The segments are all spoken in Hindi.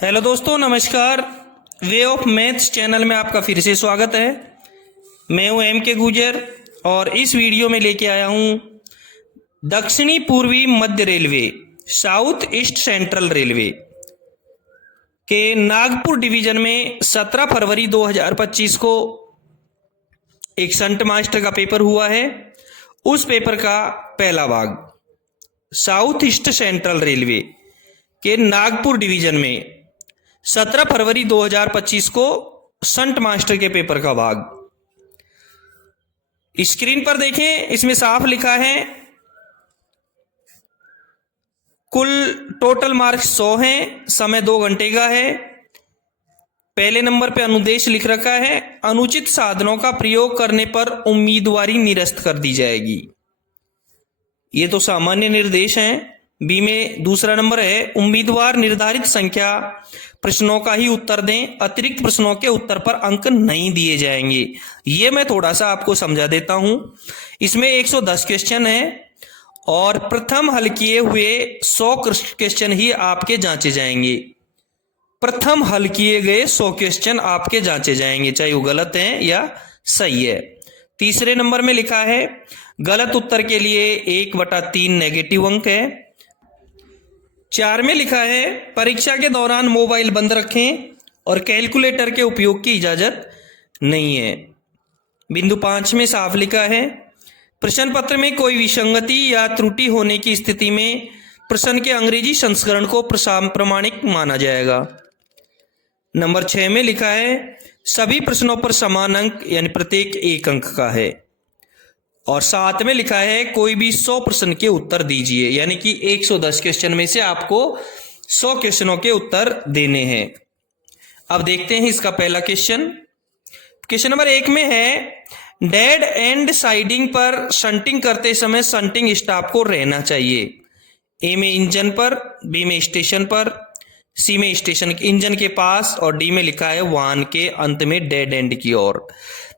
हेलो दोस्तों, नमस्कार। वे ऑफ मैथ्स चैनल में आपका फिर से स्वागत है। मैं हूं एम के गुजर और इस वीडियो में लेके आया हूं दक्षिणी पूर्वी मध्य railway south east central railway के नागपुर डिवीजन में 17 फरवरी 2025 को एक संट मास्टर का पेपर हुआ है। उस पेपर का पहला भाग साउथ ईस्ट सेंट्रल रेलवे के नागपुर डिवीजन में 17 फरवरी 2025 को संट मास्टर के पेपर का भाग स्क्रीन पर देखें। इसमें साफ लिखा है कुल टोटल मार्क्स 100 हैं, समय 2 घंटे का है। पहले नंबर पे अनुदेश लिख रखा है, अनुचित साधनों का प्रयोग करने पर उम्मीदवारी निरस्त कर दी जाएगी। ये तो सामान्य निर्देश हैं। बी में दूसरा नंबर है, उम्मीदवार निर्धारित संख्या प्रश्नों का ही उत्तर दें, अतिरिक्त प्रश्नों के उत्तर पर अंक नहीं दिए जाएंगे। ये मैं थोड़ा सा आपको समझा देता हूं। इसमें 110 क्वेश्चन है और प्रथम हल किए हुए 100 क्वेश्चन ही आपके जांचे जाएंगे। प्रथम हल किए गए 100 क्वेश्चन आपके जांचे जाएंगे, चाहे वो गलत हैं या सही है। तीसरे नंबर में लिखा है गलत उत्तर के लिए 1/3 नेगेटिव अंक है। 4 में लिखा है परीक्षा के दौरान मोबाइल बंद रखें और कैलकुलेटर के उपयोग की इजाजत नहीं है। बिंदु 5 में साफ लिखा है प्रश्न पत्र में कोई विसंगति या त्रुटि होने की स्थिति में प्रश्न के अंग्रेजी संस्करण को प्रामाणिक माना जाएगा। नंबर 6 में लिखा है सभी प्रश्नों पर समान अंक यानी प्रत्येक 1 अंक का है। और 7 में लिखा है कोई भी 100 प्रश्न के उत्तर दीजिए, यानी कि 110 क्वेश्चन में से आपको 100 क्वेश्चनों के उत्तर देने हैं। अब देखते हैं इसका पहला क्वेश्चन। क्वेश्चन नंबर 1 में है डेड एंड साइडिंग पर शंटिंग करते समय शंटिंग स्टॉप को रहना चाहिए। ए में इंजन पर, बी में स्टेशन पर, सी में स्टेशन इंजन के पास और डी में लिखा है वाहन के अंत में डेड एंड की ओर।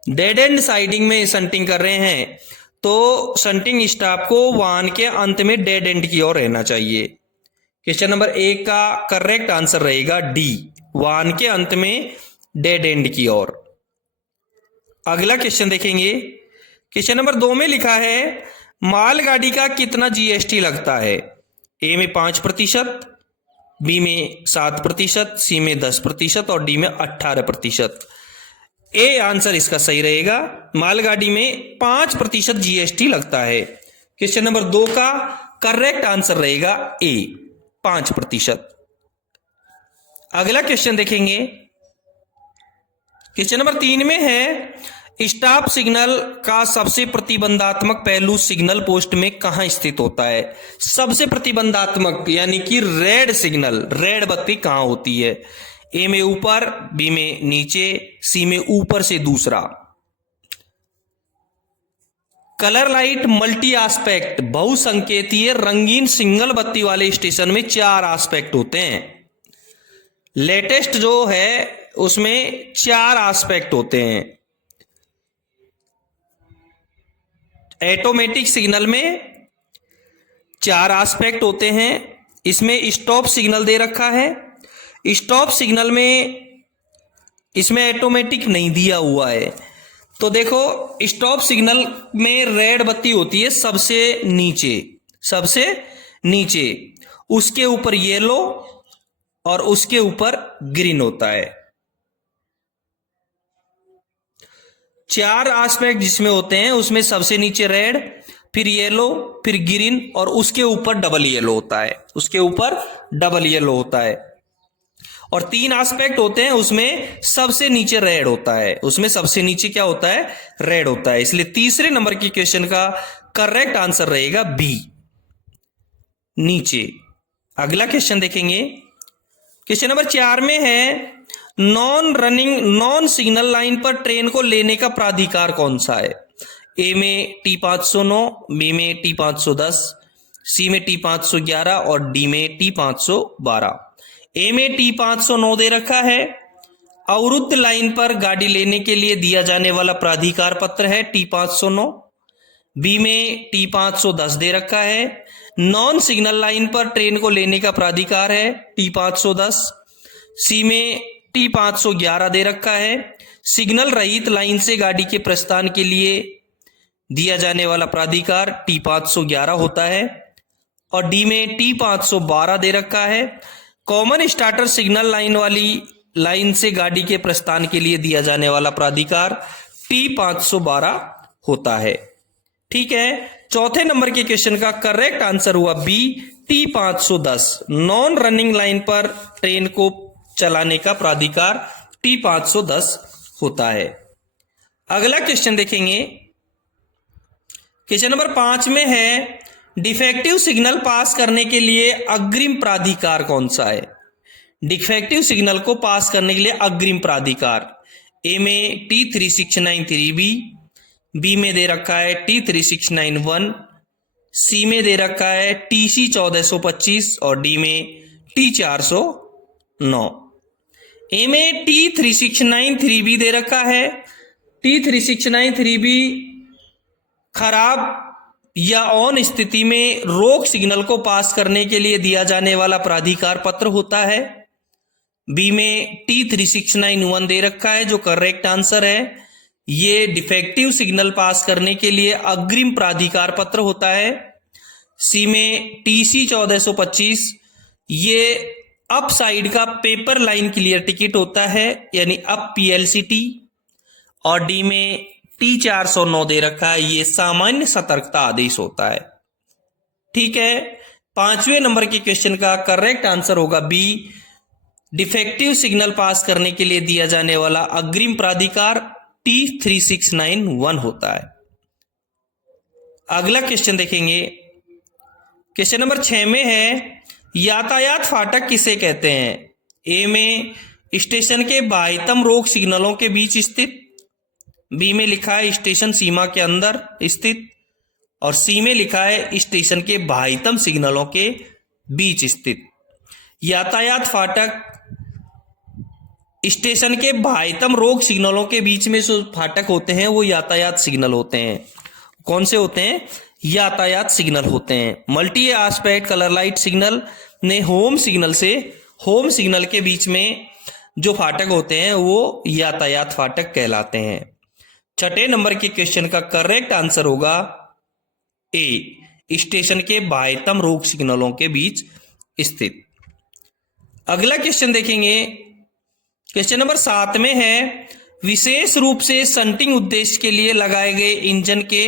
डेड एंड साइडिंग में शंटिंग कर रहे हैं तो शंटिंग स्टॉप को वाहन के अंत में डेड एंड की ओर रहना चाहिए। क्वेश्चन नंबर 1 का करेक्ट आंसर रहेगा डी, वाहन के अंत में डेड एंड की ओर। अगला क्वेश्चन देखेंगे। क्वेश्चन नंबर 2 में लिखा है मालगाड़ी का कितना जीएसटी लगता है। ए में 5%, बी में 7%, सी में 10% और डी में 18%। ए आंसर इसका सही रहेगा। मालगाड़ी में 5% जीएसटी लगता है। क्वेश्चन नंबर 2 का करेक्ट आंसर रहेगा ए, 5%। अगला क्वेश्चन देखेंगे। क्वेश्चन नंबर 3 में है स्टॉप सिग्नल का सबसे प्रतिबंधात्मक पहलू सिग्नल पोस्ट में कहां स्थित होता है। सबसे प्रतिबंधात्मक यानी कि रेड सिग्नल, रेड बत्ती कहां होती है। ए में ऊपर, बी में नीचे, सी में ऊपर से दूसरा। कलर लाइट मल्टी एस्पेक्ट बहुसंकेतीय रंगीन सिंगल बत्ती वाले स्टेशन में 4 एस्पेक्ट होते हैं। लेटेस्ट जो है उसमें 4 एस्पेक्ट होते हैं। ऑटोमेटिक सिग्नल में 4 एस्पेक्ट होते हैं। इसमें स्टॉप सिग्नल दे रखा है। स्टॉप सिग्नल में इसमें ऑटोमेटिक नहीं दिया हुआ है। तो देखो स्टॉप सिग्नल में रेड बत्ती होती है सबसे नीचे, सबसे नीचे, उसके ऊपर येलो और उसके ऊपर ग्रीन होता है। 4 एस्पेक्ट जिसमें होते हैं उसमें सबसे नीचे रेड, फिर येलो, फिर ग्रीन और उसके ऊपर डबल येलो होता है, उसके ऊपर डबल येलो होता है। और 3 एस्पेक्ट होते हैं उसमें सबसे नीचे रेड होता है, उसमें सबसे नीचे क्या होता है, रेड होता है। इसलिए तीसरे नंबर की क्वेश्चन का करेक्ट आंसर रहेगा बी, नीचे। अगला क्वेश्चन देखेंगे। क्वेश्चन नंबर 4 में है नॉन सिग्नल लाइन पर ट्रेन को लेने का प्राधिकार कौन सा है। ए में T509, बी में T510, सी में T511 और डी में T512। ए में T509 दे रखा है, अवरुद्ध लाइन पर गाड़ी लेने के लिए दिया जाने वाला प्राधिकार पत्र है T509। बी में T510 दे रखा है, नॉन सिग्नल लाइन पर ट्रेन को लेने का प्राधिकार है T510। सी में T511 दे रखा है। सिग्नल रहित लाइन से गाड़ी के प्रस्थान के लिए दिया जाने वाला प्राधिकार T511 होता है। और डी में T512 दे रखा है। कॉमन स्टार्टर सिग्नल लाइन वाली लाइन से गाड़ी के प्रस्थान के लिए दिया जाने वाला प्राधिकार T512 होता है। ठीक है, चौथे नंबर के क्वेश्चन का करेक्ट आंसर हुआ B, T510। Non running line पर ट्रेन को चलाने का प्राधिकार T510 होता है। अगला क्वेश्चन देखेंगे, क्वेश्चन नंबर 5 में है डिफेक्टिव सिग्नल पास करने के लिए अग्रिम प्राधिकार कौन सा है। डिफेक्टिव सिग्नल को पास करने के लिए अग्रिम प्राधिकार ए में T3693B, बी में दे रखा है T3691, सी में दे रखा है TC1425 और डी में T409। ए में T3693B दे रखा है। T3693B खराब या ऑन स्थिति में रोक सिग्नल को पास करने के लिए दिया जाने वाला प्राधिकार पत्र होता है। बी में T3691 दे रखा है जो करेक्ट आंसर है। ये डिफेक्टिव सिग्नल पास करने के लिए अग्रिम प्राधिकार पत्र होता है। सी में TC1425 ये अप साइड का पेपर लाइन क्लियर टिकट होता है, यानी अप PLCT। और डी में T409 दे रखा है, ये सामान्य सतर्कता आदेश होता है। ठीक है, 5वें नंबर के क्वेश्चन का करेक्ट आंसर होगा बी, डिफेक्टिव सिग्नल पास करने के लिए दिया जाने वाला अग्रिम प्राधिकार T3691 होता है। अगला क्वेश्चन देखेंगे, क्वेश्चन नंबर 6 में है यातायात फाटक किसे कहते हैं। ए में स्टेशन के बाह्यतम रोक सिग्नलों के बीच स्थित, बी में लिखा है स्टेशन सीमा के अंदर स्थित, और सी में लिखा है स्टेशन के बाह्यतम सिग्नलों के बीच स्थित। यातायात फाटक स्टेशन के बाह्यतम रोक सिग्नलों के बीच में जो फाटक होते हैं वो यातायात सिग्नल होते हैं। कौन से होते हैं? यातायात सिग्नल होते हैं। Multi aspect colour light signal ने होम सिग्नल के बीच में जो फाटक होते हैं वो यातायात फाटक कहलाते हैं। छठे नंबर के क्वेश्चन का करेक्ट आंसर होगा ए, स्टेशन के बाह्यतम रोक सिग्नलों के बीच स्थित। अगला क्वेश्चन देखेंगे, क्वेश्चन नंबर 7 में है विशेष रूप से शंटिंग उद्देश्य के लिए लगाए गए इंजन के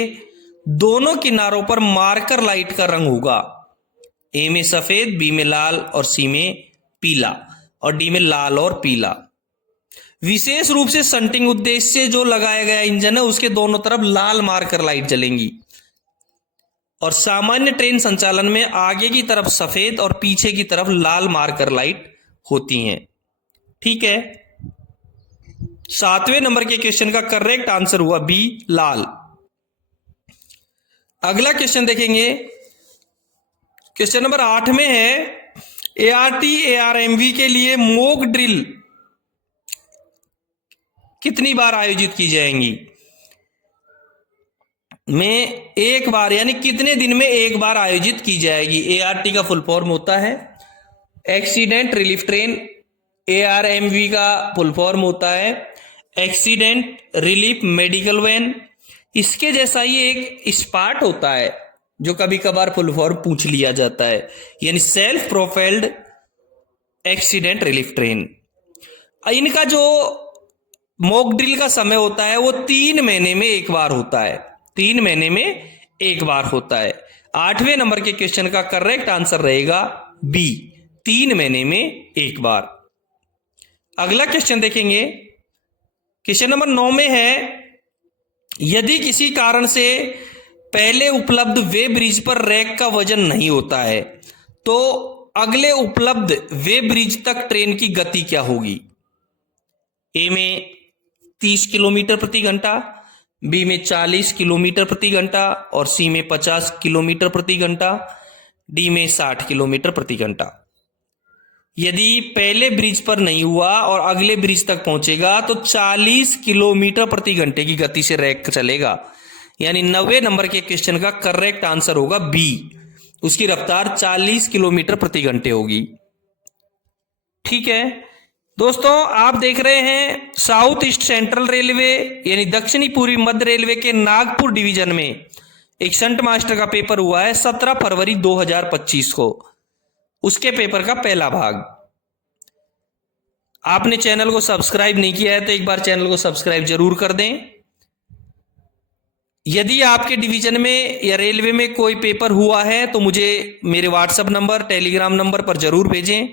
दोनों किनारों पर मार्कर लाइट का रंग होगा। ए में सफेद, बी में लाल और सी में पीला, और डी में लाल और पीला। विशेष रूप से शंटिंग उद्देश्य से जो लगाया गया इंजन है उसके दोनों तरफ लाल मार्कर लाइट जलेंगी, और सामान्य ट्रेन संचालन में आगे की तरफ सफेद और पीछे की तरफ लाल मार्कर लाइट होती हैं। ठीक है, 7वें नंबर के क्वेश्चन का करेक्ट आंसर हुआ बी, लाल। अगला क्वेश्चन देखेंगे, क्वेश्चन नंबर 8 में है ART ARMV के लिए मॉक ड्रिल कितनी बार आयोजित की जाएंगी। में एक बार, यानी कितने दिन में एक बार आयोजित की जाएगी। ART का फुल फॉर्म होता है एक्सीडेंट रिलीफ ट्रेन, ARMV का फुल फॉर्म होता है एक्सीडेंट रिलीफ मेडिकल वैन। इसके जैसा ही एक स्पार्ट होता है जो कभी कभार फुल फॉर्म पूछ लिया जाता है, यानी self propelled accident relief train. इनका जो मॉक ड्रिल का समय होता है वो 3 महीने में एक बार होता है। 3 महीने में एक बार होता है। 8वें नंबर के क्वेश्चन का करेक्ट आंसर रहेगा बी, 3 महीने में एक बार। अगला क्वेश्चन देखेंगे, क्वेश्चन नंबर 9 में है यदि किसी कारण से पहले उपलब्ध वे ब्रिज पर रैक का वजन नहीं होता है तो अगले उपलब्ध वे ब्रिज तक ट्रेन की गति क्या होगी। ए में 30 किलोमीटर प्रति घंटा, बी में 40 किलोमीटर प्रति घंटा और सी में 50 किलोमीटर प्रति घंटा, डी में 60 किलोमीटर प्रति घंटा। यदि पहले ब्रिज पर नहीं हुआ और अगले ब्रिज तक पहुंचेगा तो 40 किलोमीटर प्रति घंटे की गति से रैक चलेगा, यानी 90 नंबर के क्वेश्चन का करेक्ट आंसर होगा बी, उसकी रफ्तार 40 किलोमीटर प्रति घंटे होगी। ठीक है, दोस्तों आप देख रहे हैं साउथ ईस्ट सेंट्रल रेलवे यानी दक्षिणी पूर्वी मध्य रेलवे के नागपुर डिवीजन में एक शंट मास्टर का पेपर हुआ है 17 फरवरी 2025 को। उसके पेपर का पहला भाग। आपने चैनल को सब्सक्राइब नहीं किया है तो एक बार चैनल को सब्सक्राइब जरूर कर दें। यदि आपके डिवीजन में या रेलवे में कोई पेपर हुआ है तो मुझे मेरे व्हाट्सएप नंबर टेलीग्राम नंबर पर जरूर भेजें।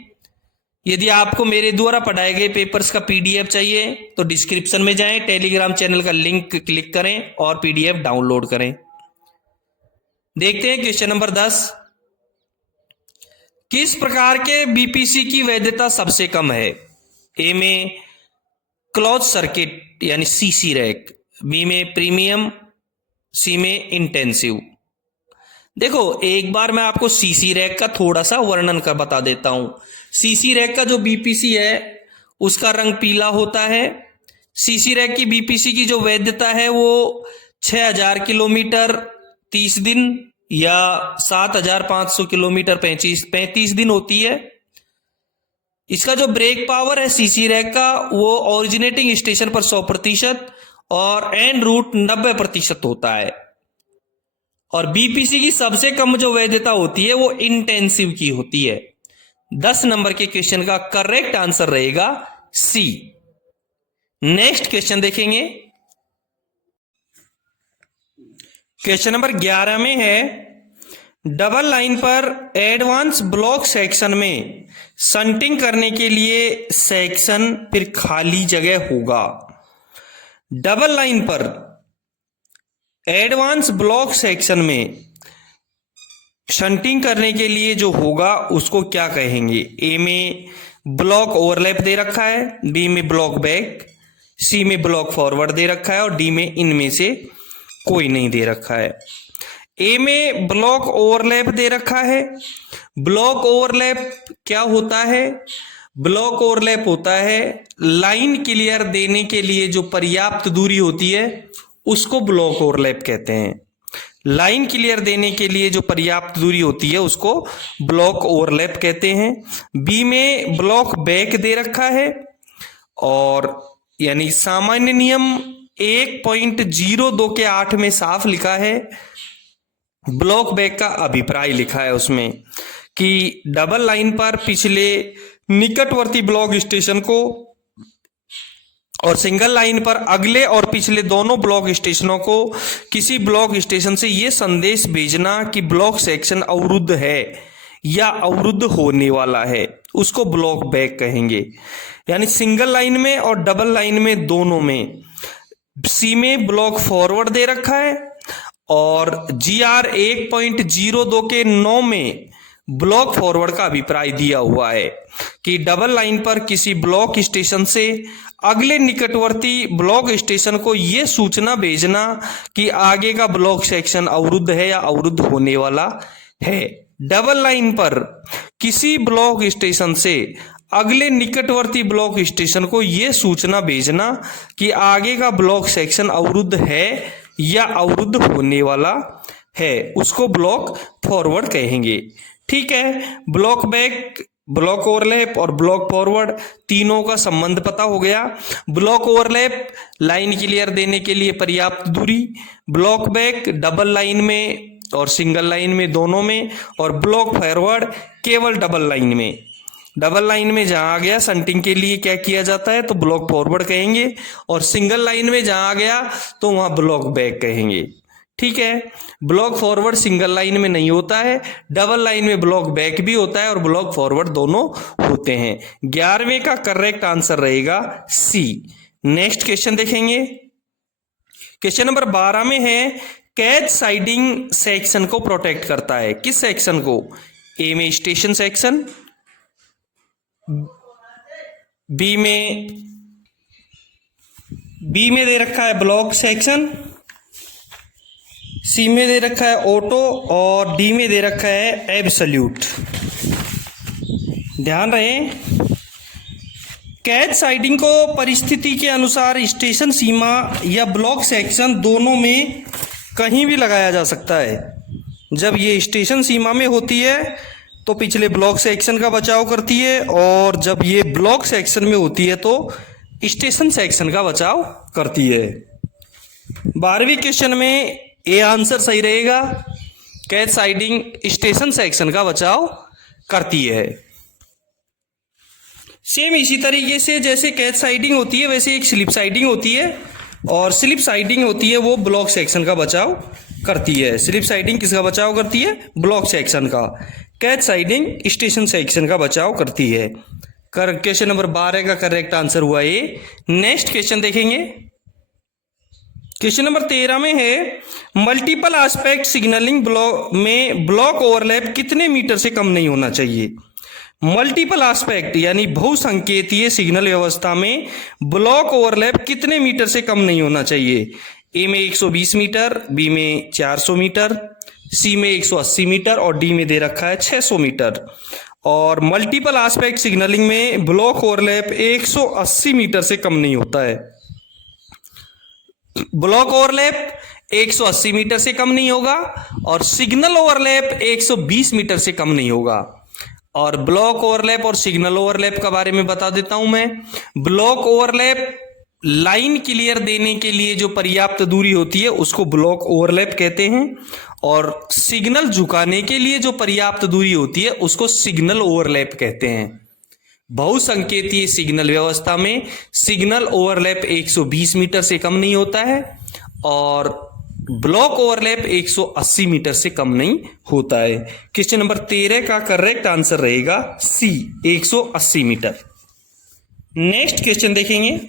यदि आपको मेरे द्वारा पढ़ाए गए पेपर्स का पीडीएफ चाहिए तो डिस्क्रिप्शन में जाएं, टेलीग्राम चैनल का लिंक क्लिक करें और पीडीएफ डाउनलोड करें। देखते हैं क्वेश्चन नंबर 10। किस प्रकार के बीपीसी की वैधता सबसे कम है? ए में क्लोज सर्किट यानी सीसी रैक, बी में प्रीमियम, सी में इंटेंसिव। देखो एक बार मैं आपको सीसी रैक का थोड़ा सा वर्णन कर बता देता हूं। सीसी रैक का जो बीपीसी है उसका रंग पीला होता है। सीसी रैक की बीपीसी की जो वैधता है वो 6000 किलोमीटर 30 दिन या 7500 किलोमीटर 35 दिन होती है। इसका जो ब्रेक पावर है सीसी रैक का वो ओरिजिनेटिंग स्टेशन पर 100% और एंड रूट 90% होता है। और बीपीसी की सबसे कम जो वैधता होती है वो इंटेंसिव की होती है। 10 नंबर के क्वेश्चन का करेक्ट आंसर रहेगा सी। नेक्स्ट क्वेश्चन देखेंगे। क्वेश्चन नंबर 11 में है डबल लाइन पर एडवांस ब्लॉक सेक्शन में शंटिंग करने के लिए सेक्शन फिर खाली जगह होगा। डबल लाइन पर एडवांस ब्लॉक सेक्शन में शंटिंग करने के लिए जो होगा उसको क्या कहेंगे? ए में ब्लॉक ओवरलैप दे रखा है, बी में ब्लॉक बैक, सी में ब्लॉक फॉरवर्ड दे रखा है और डी में इनमें से कोई नहीं दे रखा है। ए में ब्लॉक ओवरलैप दे रखा है। ब्लॉक ओवरलैप क्या होता है? ब्लॉक ओवरलैप होता है लाइन क्लियर देने के लिए जो पर्याप्त दूरी होती है उसको ब्लॉक ओवरलैप कहते हैं। लाइन क्लियर देने के लिए जो पर्याप्त दूरी होती है उसको ब्लॉक ओवरलैप कहते हैं। बी में ब्लॉक बैक दे रखा है और यानी सामान्य नियम 1.02 के 8 में साफ लिखा है। ब्लॉक बैक का अभिप्राय लिखा है उसमें कि डबल लाइन पर पिछले निकटवर्ती ब्लॉक स्टेशन को और सिंगल लाइन पर अगले और पिछले दोनों ब्लॉक स्टेशनों को किसी ब्लॉक स्टेशन से यह संदेश भेजना कि ब्लॉक सेक्शन अवरुद्ध है या अवरुद्ध होने वाला है उसको ब्लॉक बैक कहेंगे। यानी सिंगल लाइन में और डबल लाइन में दोनों में। सी में ब्लॉक फॉरवर्ड दे रखा है और GR 1.02 के 9 में ब्लॉक फॉरवर्ड का अभिप्राय दिया हुआ है कि डबल लाइन पर किसी ब्लॉक स्टेशन से अगले निकटवर्ती ब्लॉक स्टेशन को यह सूचना भेजना कि आगे का ब्लॉक सेक्शन अवरुद्ध है या अवरुद्ध होने वाला है। डबल लाइन पर किसी ब्लॉक स्टेशन से अगले निकटवर्ती ब्लॉक स्टेशन को यह सूचना भेजना कि आगे का ब्लॉक सेक्शन अवरुद्ध है या अवरुद्ध होने वाला है उसको ब्लॉक फॉरवर्ड कहेंगे। ठीक है, ब्लॉक बैक, ब्लॉक ओवरलैप और ब्लॉक फॉरवर्ड तीनों का संबंध पता हो गया। ब्लॉक ओवरलैप लाइन क्लियर देने के लिए पर्याप्त दूरी, ब्लॉक बैक डबल लाइन में और सिंगल लाइन में दोनों में, और ब्लॉक फॉरवर्ड केवल डबल लाइन में। डबल लाइन में जहां आ गया शंटिंग के लिए क्या किया जाता है तो ब्लॉक फॉरवर्ड कहेंगे और सिंगल लाइन में जहां आ गया तो वहां ब्लॉक बैक कहेंगे। ठीक है, ब्लॉक फॉरवर्ड सिंगल लाइन में नहीं होता है, डबल लाइन में ब्लॉक बैक भी होता है और ब्लॉक फॉरवर्ड दोनों होते हैं। 11वें का करेक्ट आंसर रहेगा सी। नेक्स्ट क्वेश्चन देखेंगे। क्वेश्चन नंबर 12 में है कैच साइडिंग सेक्शन को प्रोटेक्ट करता है। किस सेक्शन को? ए में स्टेशन सेक्शन, बी में दे रखा है ब्लॉक सेक्शन, सी में दे रखा है ऑटो और डी में दे रखा है एब्सोल्यूट। ध्यान रहे, कैच साइडिंग को परिस्थिति के अनुसार स्टेशन सीमा या ब्लॉक सेक्शन दोनों में कहीं भी लगाया जा सकता है। जब ये स्टेशन सीमा में होती है तो पिछले ब्लॉक सेक्शन का बचाव करती है, और जब ये ब्लॉक सेक्शन में होती है तो स्टेशन सेक्शन का बचाव करती है। 12वीं क्वेश्चन में ए आंसर सही रहेगा, कैच साइडिंग स्टेशन सेक्शन का बचाव करती है। सेम इसी तरीके से जैसे कैच साइडिंग होती है वैसे एक स्लिप साइडिंग होती है, और स्लिप साइडिंग होती है वो ब्लॉक सेक्शन का बचाव करती है। स्लिप साइडिंग किसका बचाव करती है? ब्लॉक सेक्शन का। कैच साइडिंग स्टेशन सेक्शन का बचाव करती है। क्वेश्चन नंबर 12 का करेक्ट आंसर हुआ ए। नेक्स्ट क्वेश्चन देखेंगे, क्वेश्चन नंबर 13 में है मल्टीपल एस्पेक्ट सिग्नलिंग ब्लॉक में ब्लॉक ओवरलैप कितने मीटर से कम नहीं होना चाहिए। मल्टीपल एस्पेक्ट यानी बहुसंकेतीय सिग्नल व्यवस्था में ब्लॉक ओवरलैप कितने मीटर से कम नहीं होना चाहिए। ए में 120 मीटर, बी में 400 मीटर, सी में 180 मीटर और डी में दे रखा है 600 मीटर। और मल्टीपल एस्पेक्ट सिग्नलिंग में ब्लॉक ओवरलैप 180 मीटर से कम नहीं होता है। ब्लॉक ओवरलैप 180 मीटर से कम नहीं होगा और सिग्नल ओवरलैप 120 मीटर से कम नहीं होगा। और ब्लॉक ओवरलैप और सिग्नल ओवरलैप के बारे में बता देता हूं मैं। ब्लॉक ओवरलैप लाइन क्लियर देने के लिए जो पर्याप्त दूरी होती है उसको ब्लॉक ओवरलैप कहते हैं, और सिग्नल झुकाने के लिए जो पर्याप्त दूरी होती है उसको सिग्नल ओवरलैप कहते हैं। बहुसंकेतीय सिग्नल व्यवस्था में सिग्नल ओवरलैप 120 मीटर से कम नहीं होता है और ब्लॉक ओवरलैप 180 मीटर से कम नहीं होता है। क्वेश्चन नंबर 13 का करेक्ट आंसर रहेगा सी, 180 मीटर। नेक्स्ट क्वेश्चन देखेंगे,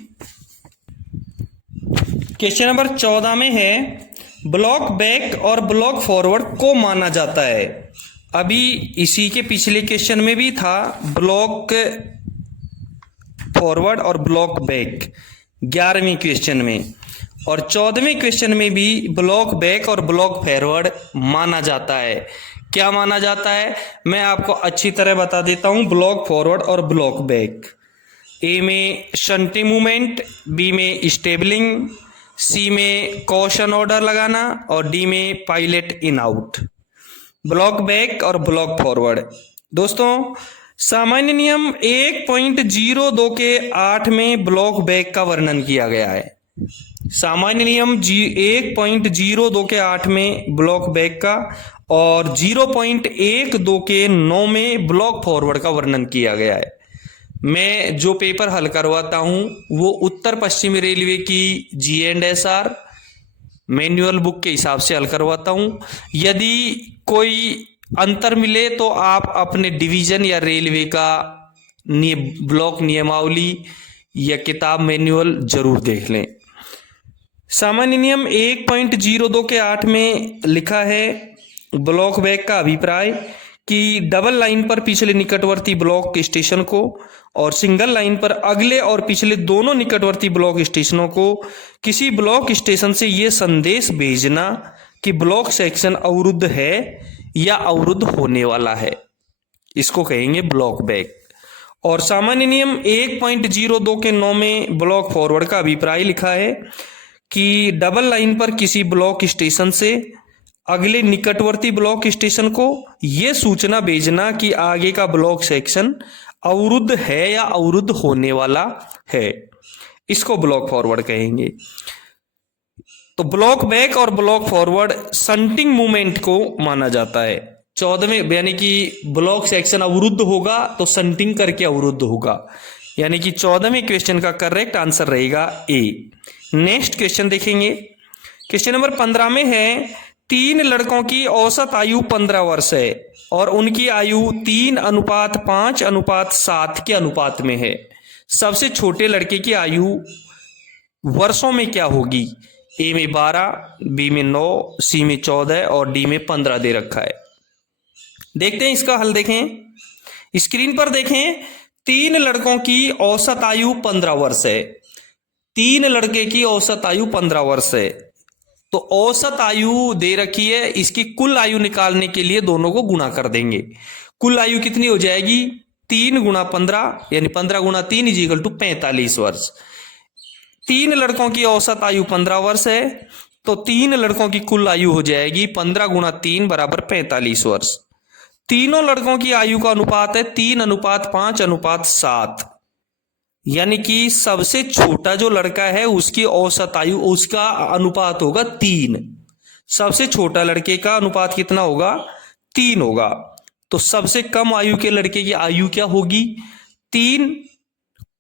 क्वेश्चन नंबर 14 में है ब्लॉक बैक और ब्लॉक फॉरवर्ड को माना जाता है। अभी इसी के पिछले क्वेश्चन में भी था ब्लॉक फॉरवर्ड और ब्लॉक बैक 11वें क्वेश्चन में, और 14वें क्वेश्चन में भी ब्लॉक बैक और ब्लॉक फॉरवर्ड माना जाता है। क्या माना जाता है मैं आपको अच्छी तरह बता देता हूं। ब्लॉक फॉरवर्ड और ब्लॉक बैक, ए में शंटिंग मूवमेंट, बी में स्टेबलिंग, सी में कॉशन ऑर्डर लगाना और डी में pilot in out. Block back और ब्लॉक फॉरवर्ड। दोस्तों सामान्य नियम 1.02 के 8 में ब्लॉक बैक का वर्णन किया गया है। सामान्य नियम 1.02 के 8 में ब्लॉक बैक का और 0.12 के 9 में ब्लॉक फॉरवर्ड का वर्णन किया गया है। मैं जो पेपर हल करवाता हूं वो उत्तर पश्चिम रेलवे की GNSR मैनुअल बुक के हिसाब से हल करवाता हूं। यदि कोई अंतर मिले तो आप अपने डिवीजन या रेलवे का ब्लॉक नियमावली या किताब मैनुअल जरूर देख लें। सामान्य नियम 1.02 के 8 में लिखा है ब्लॉक बैक का अभिप्राय कि डबल लाइन पर पिछले निकटवर्ती ब्लॉक स्टेशन को और सिंगल लाइन पर अगले और पिछले दोनों निकटवर्ती ब्लॉक स्टेशनों को किसी ब्लॉक स्टेशन से यह संदेश भेजना कि ब्लॉक सेक्शन अवरुद्ध है या अवरुद्ध होने वाला है, इसको कहेंगे ब्लॉक बैक। और सामान्य नियम 1.02 के 9 में ब्लॉक फॉरवर्ड का अभिप्राय लिखा है कि डबल लाइन पर किसी ब्लॉक स्टेशन से अगले निकटवर्ती ब्लॉक स्टेशन को यह सूचना भेजना कि आगे का ब्लॉक सेक्शन अवरुद्ध है या अवरुद्ध होने वाला है, इसको ब्लॉक फॉरवर्ड कहेंगे। तो ब्लॉक बैक और ब्लॉक फॉरवर्ड शंटिंग मूवमेंट को माना जाता है। 14वें यानी कि ब्लॉक सेक्शन अवरुद्ध होगा तो शंटिंग करके अवरुद्ध होगा, यानी कि 14वें क्वेश्चन का करेक्ट आंसर रहेगा ए। नेक्स्ट क्वेश्चन देखेंगे, क्वेश्चन नंबर 15 में है 3 लड़कों की औसत आयु 15 वर्ष है और उनकी आयु 3:5:7 के अनुपात में है। सबसे छोटे लड़के की आयु वर्षों में क्या होगी। ए में 12, बी में 9, सी में 14 और डी में 15 दे रखा है। देखते हैं इसका हल, देखें स्क्रीन पर देखें। 3 लड़कों की औसत आयु 15 वर्ष है। 3 लड़के की औसत आयु 15 वर्ष है, तो औसत आयु दे रखी है, इसकी कुल आयु निकालने के लिए दोनों को गुणा कर देंगे। कुल आयु कितनी हो जाएगी 3 × 15 यानी 15 × 3 = 45 वर्ष। 3 लड़कों की औसत आयु 15 वर्ष है तो 3 लड़कों की कुल आयु हो जाएगी 15 × 3 = 45 वर्ष। तीनों लड़कों की आयु का अनुपात है 3:5:7, यानी कि सबसे छोटा जो लड़का है उसकी औसत आयु, उसका अनुपात होगा 3। सबसे छोटा लड़के का अनुपात कितना होगा? 3 होगा। तो सबसे कम आयु के लड़के की आयु क्या होगी? 3।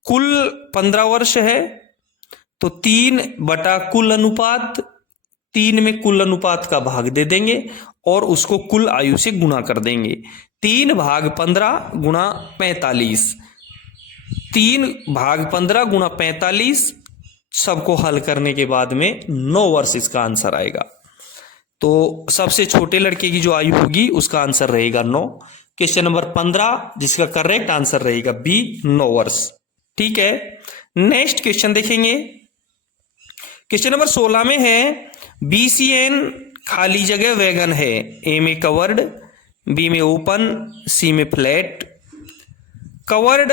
कुल 15 वर्ष है तो 3 बटा कुल अनुपात, 3 में कुल अनुपात का भाग दे देंगे और उसको कुल आयु से गुणा कर देंगे। 3/15 गुणा 45, 3/15 गुणा 45, सबको हल करने के बाद में 9 वर्ष इसका आंसर आएगा। तो सबसे छोटे लड़के की जो आयु होगी उसका आंसर रहेगा 9। क्वेश्चन नंबर 15 जिसका करेक्ट आंसर रहेगा बी, 9 वर्ष। ठीक है, नेक्स्ट क्वेश्चन देखेंगे। क्वेश्चन नंबर 16 में है BCN खाली जगह वैगन है। ए में कवर्ड, बी में ओपन, सी में फ्लैट। कवर्ड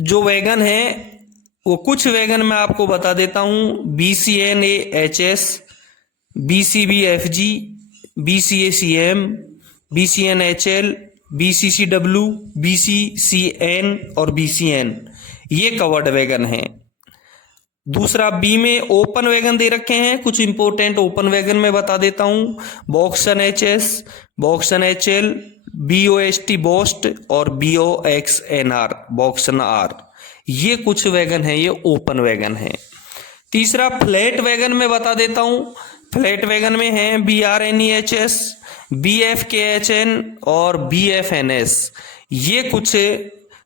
जो वैगन है वो कुछ वैगन मैं आपको बता देता हूं। BCNA-HS, BCB-FG, BCA-CM, BCN-HL, BCCW, BCCN और BCN, ये कवर्ड वैगन है। दूसरा बी में ओपन वैगन दे रखे हैं, कुछ इंपोर्टेंट ओपन वैगन में बता देता हूं। BOXN HS, BOXN HL, BOST boast और BOXNR बॉक्सन R, ये कुछ वैगन है, ये ओपन वैगन है। तीसरा फ्लैट वैगन में बता देता हूं। फ्लैट वैगन में है BRNEHS, BFKHN और BFNS, ये कुछ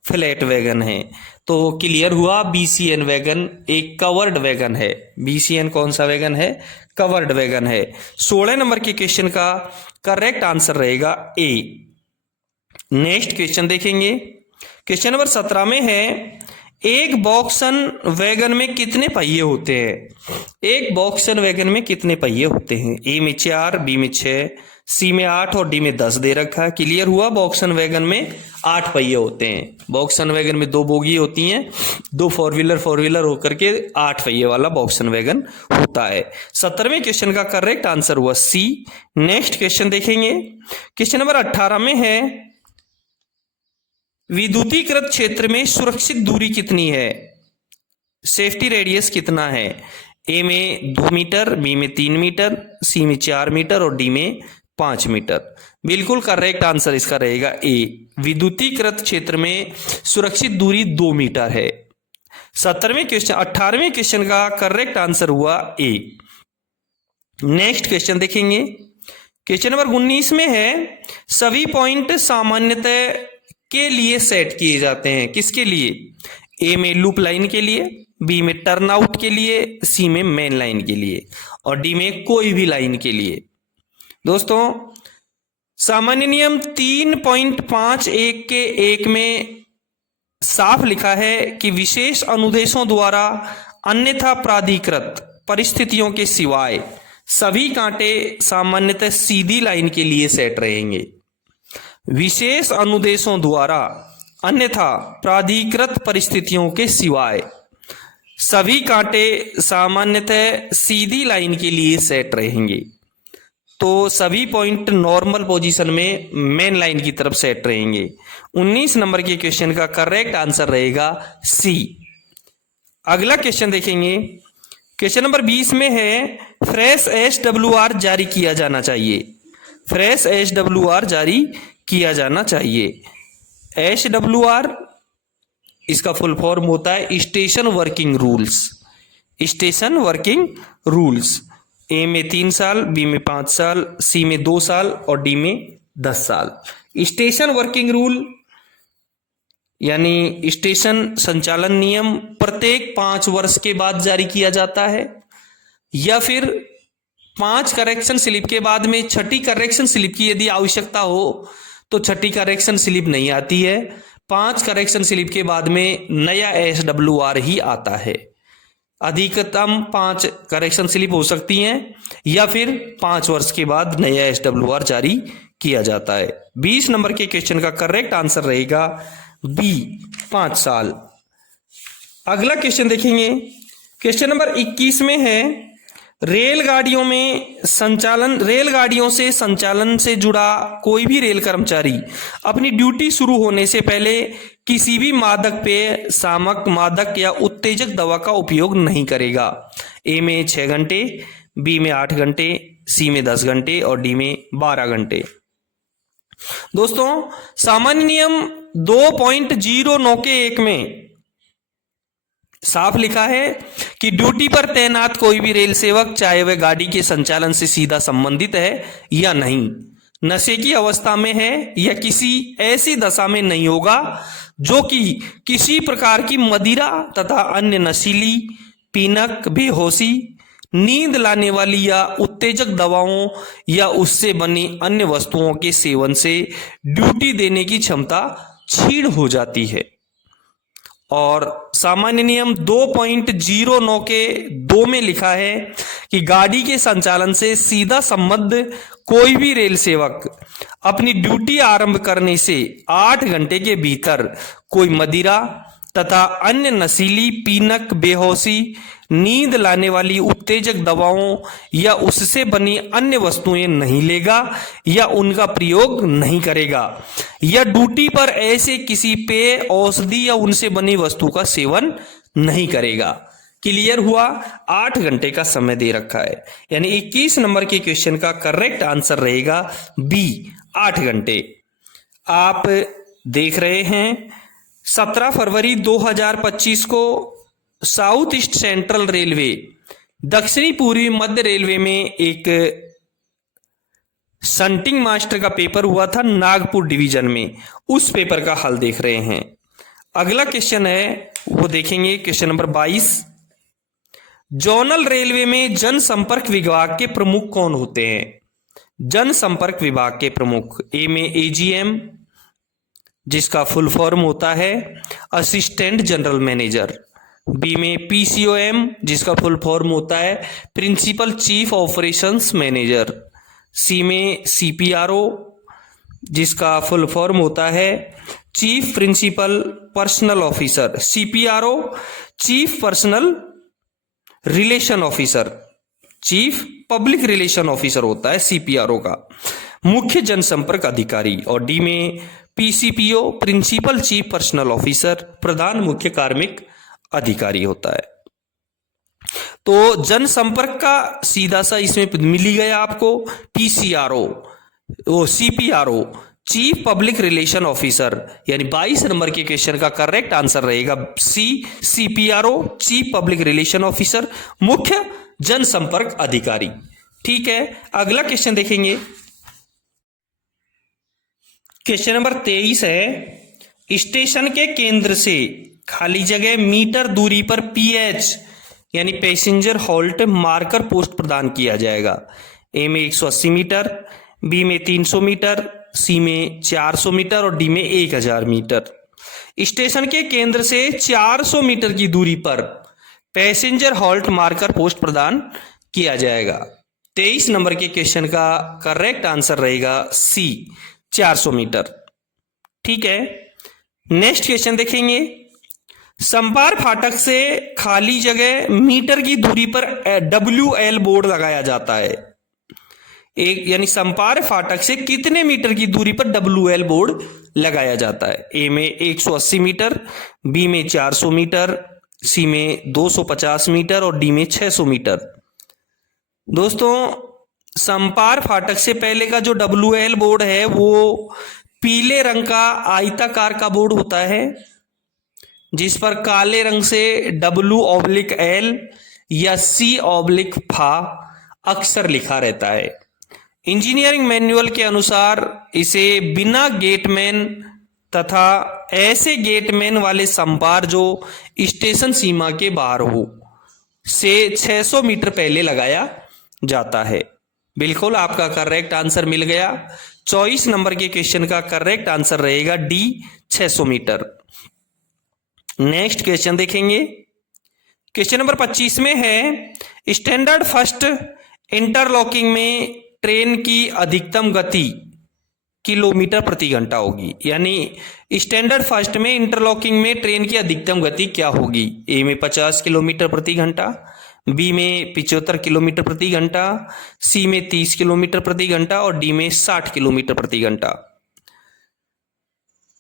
फ्लैट वैगन है। तो क्लियर हुआ, BCN वैगन एक कवर्ड वैगन है। BCN कौन सा वैगन है? कवर्ड वैगन है। 16 नंबर के क्वेश्चन का करेक्ट आंसर रहेगा ए। नेक्स्ट क्वेश्चन देखेंगे। क्वेश्चन नंबर 17 में है एक बॉक्सन वैगन में कितने पहिए होते हैं? एक बॉक्सन वैगन में कितने पहिए होते हैं? ए में 4, बी में 6, सी में 8 और डी में 10 दे रखा है। क्लियर हुआ, बॉक्सन वैगन में 8 पहिए होते हैं। बॉक्सन वैगन में 2 बोगी होती हैं, 2 फोर व्हीलर होकर के 8 पहिए वाला बॉक्सन वैगन होता है। 17वें क्वेश्चन का करेक्ट आंसर हुआ सी। नेक्स्ट क्वेश्चन देखेंगे। क्वेश्चन नंबर 18 में है विद्युतीकृत क्षेत्र में सुरक्षित दूरी कितनी है? सेफ्टी रेडियस कितना है? ए में 2 मीटर, बी में 3 मीटर, सी में 4 मीटर और डी में 5 मीटर। बिल्कुल करेक्ट आंसर इसका रहेगा ए। विद्युतीकृत क्षेत्र में सुरक्षित दूरी 2 मीटर है। 18वें क्वेश्चन का करेक्ट आंसर हुआ ए। नेक्स्ट क्वेश्चन देखेंगे। क्वेश्चन नंबर 19 में है सभी पॉइंट सामान्यतः के लिए सेट किए जाते हैं। किसके लिए? ए में लूप लाइन के लिए, बी में टर्न आउट के लिए, सी में मेन लाइन के लिए और डी में कोई भी लाइन के लिए। दोस्तों, सामान्य नियम 3.51 के 1 में साफ लिखा है कि विशेष अनुदेशों द्वारा अन्यथा प्राधिकृत परिस्थितियों के सिवाय सभी कांटे सामान्यतः सीधी लाइन के लिए सेट रहेंगे। विशेष अनुदेशों द्वारा अन्यथा प्राधिकृत परिस्थितियों के सिवाय सभी कांटे सामान्यतः सीधी लाइन के लिए सेट रहेंगे। तो सभी पॉइंट नॉर्मल पोजीशन में मेन लाइन की तरफ सेट रहेंगे। 19 नंबर के क्वेश्चन का करेक्ट आंसर रहेगा सी। अगला क्वेश्चन देखेंगे। क्वेश्चन नंबर 20 में है फ्रेश SWR जारी किया जाना चाहिए। फ्रेश SWR जारी किया जाना चाहिए। SWR इसका फुल फॉर्म होता है station working rules. Station working rules. A में 3 साल, बी में 5 साल, सी में 2 साल और डी में 10 साल। स्टेशन वर्किंग रूल यानी स्टेशन संचालन नियम प्रत्येक 5 वर्ष के बाद जारी किया जाता है, या फिर 5 करेक्शन स्लिप के बाद में 6ठी करेक्शन स्लिप की यदि आवश्यकता हो तो 6ठी करेक्शन स्लिप नहीं आती है। 5 करेक्शन स्लिप के बाद में नया SWR ही आता है। अधिकतम 5 करेक्शन स्लिप हो सकती हैं या फिर 5 वर्ष के बाद नया SWR जारी किया जाता है। 20 नंबर के क्वेश्चन का करेक्ट आंसर रहेगा बी, 5 साल। अगला क्वेश्चन देखेंगे। क्वेश्चन नंबर 21 में है रेलगाड़ियों से संचालन से जुड़ा कोई भी रेल कर्मचारी अपनी ड्यूटी शुरू होने से पहले किसी भी मादक पेय, सामक, मादक या उत्तेजक दवा का उपयोग नहीं करेगा। ए में 6 घंटे, बी में 8 घंटे, सी में 10 घंटे और डी में 12 घंटे। दोस्तों, सामान्य नियम 2.09 के 1 में साफ लिखा है कि ड्यूटी पर तैनात कोई भी रेल सेवक, चाहे वह गाड़ी के संचालन से सीधा संबंधित है या नहीं, नशे की अवस्था में है या किसी ऐसी दशा में नहीं होगा जो कि किसी प्रकार की मदिरा तथा अन्य नशीली, पीनक, बेहोशी, नींद लाने वाली या उत्तेजक दवाओं या उससे बनी अन्य वस्तुओं के सेवन से ड्यूटी देने की क्षमता क्षीण हो जाती है। और सामान्य नियम 2.09 के 2 में लिखा है कि गाड़ी के संचालन से सीधा संबद्ध कोई भी रेल सेवक अपनी ड्यूटी आरंभ करने से 8 घंटे के भीतर कोई मदिरा तथा अन्य नशीली, पीनक, बेहोशी, नींद लाने वाली उत्तेजक दवाओं या उससे बनी अन्य वस्तुएं नहीं लेगा या उनका प्रयोग नहीं करेगा या ड्यूटी पर ऐसे किसी पेय, औषधि या उनसे बनी वस्तु का सेवन नहीं करेगा। क्लियर हुआ? 8 घंटे का समय दे रखा है, यानी 21 नंबर के क्वेश्चन का करेक्ट आंसर रहेगा बी, 8 घंटे। आप देख रहे हैं 17 फरवरी 2025 को साउथ ईस्ट सेंट्रल रेलवे, दक्षिणी पूर्वी मध्य रेलवे में एक शंटिंग मास्टर का पेपर हुआ था नागपुर डिवीजन में, उस पेपर का हल देख रहे हैं। अगला क्वेश्चन है वो देखेंगे, क्वेश्चन नंबर 22। जोनल रेलवे में जनसंपर्क विभाग के प्रमुख कौन होते हैं? जनसंपर्क विभाग के प्रमुख, ए में एजीएम जिसका फुल फॉर्म होता है असिस्टेंट जनरल मैनेजर, बी में पीसीओएम जिसका फुल फॉर्म होता है principal chief operations manager, C में सीपीआरओ जिसका फुल फॉर्म होता है chief principal personnel officer, CPRO chief personnel relation officer, chief public relation officer होता है सीपीआरओ का, मुख्य जनसंपर्क अधिकारी, और डी में PCPO principal chief personnel officer, प्रधान मुख्य कार्मिक अधिकारी होता है। तो जनसंपर्क का सीधा सा इसमें मिल ही गया आपको, पीसीआरओ, वो CPRO chief public relation officer, यानी 22 नंबर के क्वेश्चन का करेक्ट आंसर रहेगा C, CPRO chief public relation officer, मुख्य जनसंपर्क अधिकारी। ठीक है, अगला क्वेश्चन देखेंगे, क्वेश्चन नंबर 23 है, स्टेशन के केंद्र से खाली जगह मीटर दूरी पर पीएच यानी पैसेंजर हॉल्ट मार्कर पोस्ट प्रदान किया जाएगा। ए में 180 मीटर, बी में 300 मीटर, सी में 400 मीटर और डी में 1000 मीटर। स्टेशन के केंद्र से 400 मीटर की दूरी पर पैसेंजर हॉल्ट मार्कर पोस्ट प्रदान किया जाएगा। 23 नंबर के क्वेश्चन का करेक्ट आंसर रहेगा सी, 400 मीटर। ठीक है, नेक्स्ट क्वेश्चन देखेंगे, संपार फाटक से खाली जगह मीटर की दूरी पर WL बोर्ड लगाया जाता है। एक यानी संपार फाटक से कितने मीटर की दूरी पर WL बोर्ड लगाया जाता है? ए में 180 मीटर, बी में 400 मीटर, सी में 250 मीटर और डी में 600 मीटर। दोस्तों, संपार फाटक से पहले का जो WL बोर्ड है वो पीले रंग का आयताकार का बोर्ड होता है जिस पर काले रंग से W/L या C/फा अक्षर लिखा रहता है। इंजीनियरिंग मैनुअल के अनुसार इसे बिना गेटमैन तथा ऐसे गेटमैन वाले संपार जो स्टेशन सीमा के बाहर हो से 600 मीटर पहले लगाया जाता है। बिल्कुल आपका करेक्ट आंसर मिल गया। 24 नंबर के क्वेश्चन का करेक्ट आंसर रहेगा डी, 600 मीटर। नेक्स्ट क्वेश्चन देखेंगे, क्वेश्चन नंबर 25 में है, स्टैंडर्ड फर्स्ट इंटरलॉकिंग में ट्रेन की अधिकतम गति किलोमीटर प्रति घंटा होगी। यानी स्टैंडर्ड फर्स्ट में इंटरलॉकिंग में ट्रेन की अधिकतम गति क्या होगी? ए में 50 किलोमीटर प्रति घंटा, बी में 75 किलोमीटर प्रति घंटा, सी में 30 किलोमीटर प्रति घंटा और डी में 60 किलोमीटर प्रति घंटा।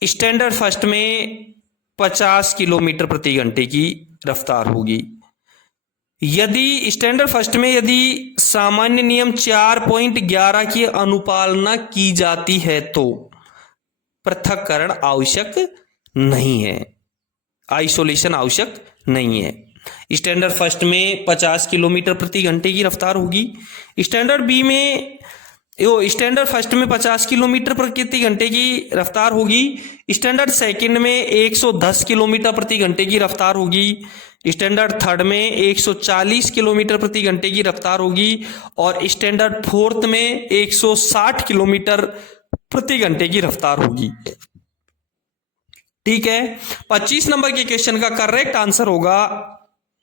स्टैंडर्ड फर्स्ट में 50 किलोमीटर प्रति घंटे की रफ्तार होगी। यदि स्टैंडर्ड फर्स्ट में यदि सामान्य नियम 4.11 की अनुपालना की जाती है तो पृथक्करण आवश्यक नहीं है, आइसोलेशन आवश्यक नहीं है। स्टैंडर्ड फर्स्ट में 50 किलोमीटर प्रति घंटे की रफ्तार होगी, स्टैंडर्ड बी में स्टैंडर्ड फर्स्ट में 50 किलोमीटर प्रति घंटे की रफ्तार होगी, स्टैंडर्ड सेकंड में 110 किलोमीटर प्रति घंटे की रफ्तार होगी, स्टैंडर्ड थर्ड में 140 किलोमीटर प्रति घंटे की रफ्तार होगी और स्टैंडर्ड फोर्थ में 160 किलोमीटर प्रति घंटे की रफ्तार होगी। ठीक है, 25 नंबर के क्वेश्चन का करेक्ट आंसर होगा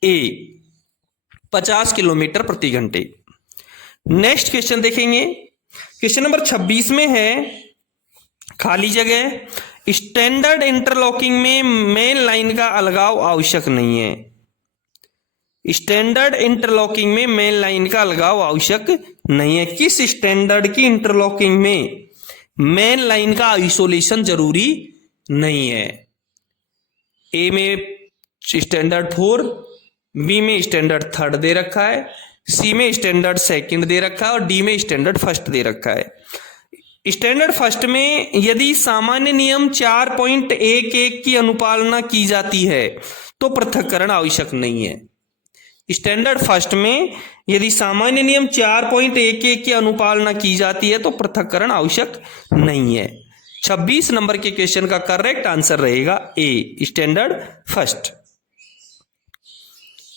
ए, 50 किलोमीटर प्रति घंटे। नेक्स्ट क्वेश्चन देखेंगे, क्वेश्चन नंबर 26 में है खाली जगह, स्टैंडर्ड इंटरलॉकिंग में मेन लाइन का अलगाव आवश्यक नहीं है। स्टैंडर्ड इंटरलॉकिंग में मेन लाइन का अलगाव आवश्यक नहीं है। किस स्टैंडर्ड की इंटरलॉकिंग में मेन लाइन का आइसोलेशन जरूरी नहीं है? ए में स्टैंडर्ड 4, बी में स्टैंडर्ड थर्ड दे रखा है, सी में स्टैंडर्ड सेकंड दे रखा है और डी में स्टैंडर्ड फर्स्ट दे रखा है। स्टैंडर्ड फर्स्ट में यदि सामान्य नियम 4.11 की अनुपालना की जाती है तो पृथक्करण आवश्यक नहीं है। स्टैंडर्ड फर्स्ट में यदि सामान्य नियम 4.11 की अनुपालना की जाती है तो पृथक्करण आवश्यक नहीं है। 26 नंबर के क्वेश्चन का करेक्ट आंसर रहेगा ए, स्टैंडर्ड फर्स्ट।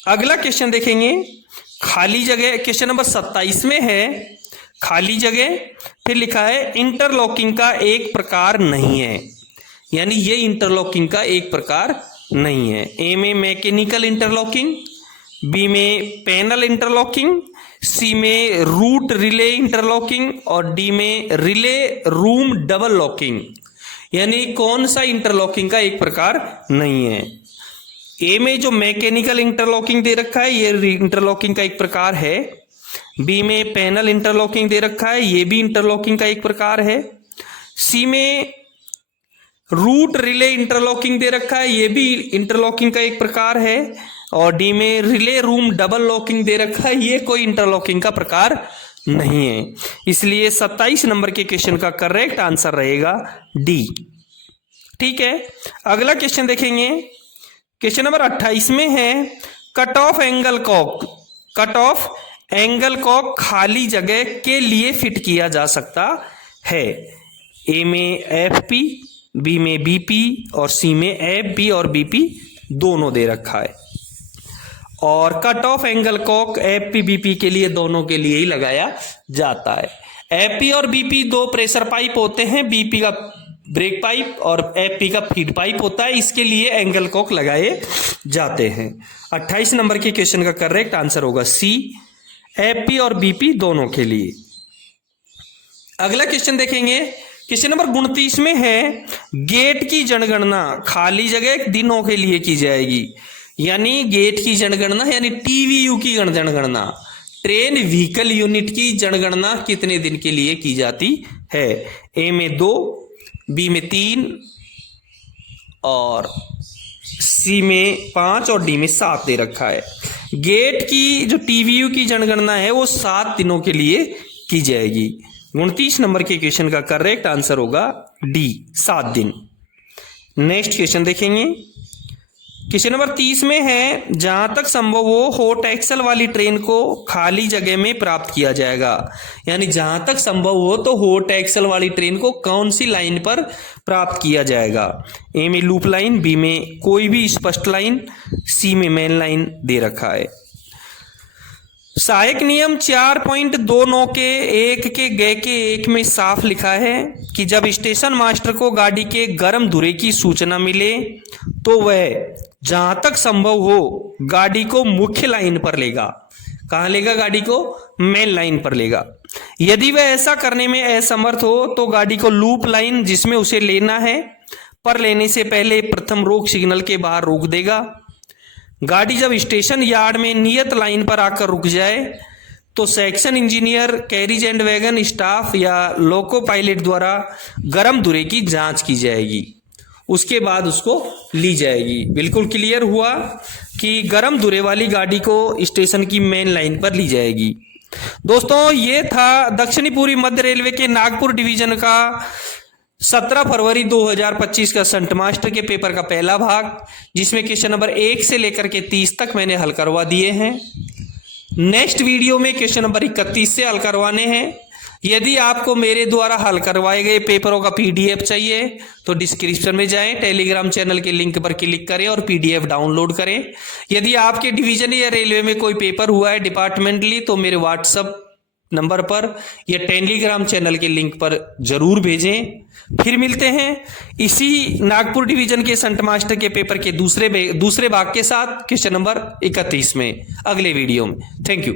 अगला क्वेश्चन देखेंगे, खाली जगह, क्वेश्चन नंबर 27 में है खाली जगह, फिर लिखा है इंटरलॉकिंग का एक प्रकार नहीं है, यानी ये इंटरलॉकिंग का एक प्रकार नहीं है। ए में मैकेनिकल इंटरलॉकिंग, बी में पैनल इंटरलॉकिंग, सी में रूट रिले इंटरलॉकिंग और डी में रिले रूम डबल लॉकिंग, यानी कौन सा इंटरलॉकिंग का एक प्रकार नहीं है। ए में जो मैकेनिकल इंटरलॉकिंग दे रखा है ये इंटरलॉकिंग का एक प्रकार है, बी में पैनल इंटरलॉकिंग दे रखा है ये भी इंटरलॉकिंग का एक प्रकार है, सी में रूट रिले इंटरलॉकिंग दे रखा है ये भी इंटरलॉकिंग का एक प्रकार है और डी में रिले रूम डबल लॉकिंग दे रखा है ये कोई इंटरलॉकिंग का प्रकार नहीं है। इसलिए 27 नंबर के क्वेश्चन का करेक्ट आंसर रहेगा डी। ठीक है, अगला क्वेश्चन देखेंगे, क्वेश्चन नंबर 28 में है cut off angle Kock. Cut off angle Kock खाली जगह के लिए फिट किया जा सकता है। ए में एफ पी, बी में बीपी और सी में एफ बी और बीपी दोनों दे रखा है और cut off angle Kock F P BP के लिए दोनों के लिए ही लगाया जाता है। एफ पी और बीपी दो प्रेशर पाइप होते हैं, बीपी का ब्रेक पाइप और एफपी का फीड पाइप होता है, इसके लिए एंगल कॉक लगाए जाते हैं। 28 नंबर के क्वेश्चन का करेक्ट आंसर होगा सी, एफपी और बीपी दोनों के लिए। अगला क्वेश्चन देखेंगे, क्वेश्चन नंबर 29 में है गेट की जनगणना खाली जगह दिनों के लिए की जाएगी, यानी गेट की जनगणना यानी टीवीयू की जनगणना, ट्रेन व्हीकल यूनिट की जनगणना कितने दिन के लिए की जाती है। ए में 2, बी में 3 और सी में 5 और डी में 7 दे रखा है। गेट की जो टीवीयू की जनगणना है वो 7 दिनों के लिए की जाएगी। 29 नंबर के क्वेश्चन का करेक्ट आंसर होगा डी, 7 दिन। नेक्स्ट क्वेश्चन देखेंगे, क्वेश्चन नंबर 30 में है जहां तक संभव हो हॉट एक्सल वाली ट्रेन को खाली जगह में प्राप्त किया जाएगा, यानी जहां तक संभव हो तो हॉट एक्सल वाली ट्रेन को कौन सी लाइन पर प्राप्त किया जाएगा। ए में लूप लाइन, बी में कोई भी स्पष्ट लाइन, सी में मेन लाइन दे रखा है। सहायक नियम 4.29 के 1 के ग के 1 में साफ लिखा है कि जब स्टेशन मास्टर को गाड़ी के गर्म धुरे की सूचना मिले तो वह जहां तक संभव हो गाड़ी को मुख्य लाइन पर लेगा। कहां लेगा गाड़ी को? मेन लाइन पर लेगा। यदि वह ऐसा करने में असमर्थ हो तो गाड़ी को लूप लाइन जिसमें उसे लेना है पर लेने से पहले प्रथम रोक सिग्नल के बाहर रोक देगा। गाड़ी जब स्टेशन यार्ड में नियत लाइन पर आकर रुक जाए तो section engineer, carriage and wagon staff या लोको पायलट द्वारा गर्म धुरे की जांच की जाएगी, उसके बाद उसको ली जाएगी। बिल्कुल क्लियर हुआ कि गर्म धुरे वाली गाड़ी को स्टेशन की मेन लाइन पर ली जाएगी। दोस्तों, ये था दक्षिणी पूर्वी मध्य रेलवे के नागपुर डिवीजन का 17 फरवरी 2025 का संट मास्टर के पेपर का पहला भाग, जिसमें क्वेश्चन नंबर 1 से लेकर के 30 तक मैंने हल करवा दिए हैं। नेक्स्ट वीडियो में क्वेश्चन नंबर 31 से हल करवाने हैं। यदि आपको मेरे द्वारा हल करवाए गए पेपरों का पीडीएफ चाहिए तो डिस्क्रिप्शन में जाएं, टेलीग्राम चैनल के लिंक पर क्लिक करें और पीडीएफ डाउनलोड करें। यदि आपके डिवीजन या रेलवे में कोई पेपर हुआ है डिपार्टमेंटली तो मेरे व्हाट्सएप नंबर पर या टेलीग्राम चैनल के लिंक पर जरूर भेजें। फिर मिलते हैं इसी नागपुर डिवीजन के संट मास्टर के पेपर के दूसरे भाग के साथ क्वेश्चन नंबर 31 में अगले वीडियो में। Thank you.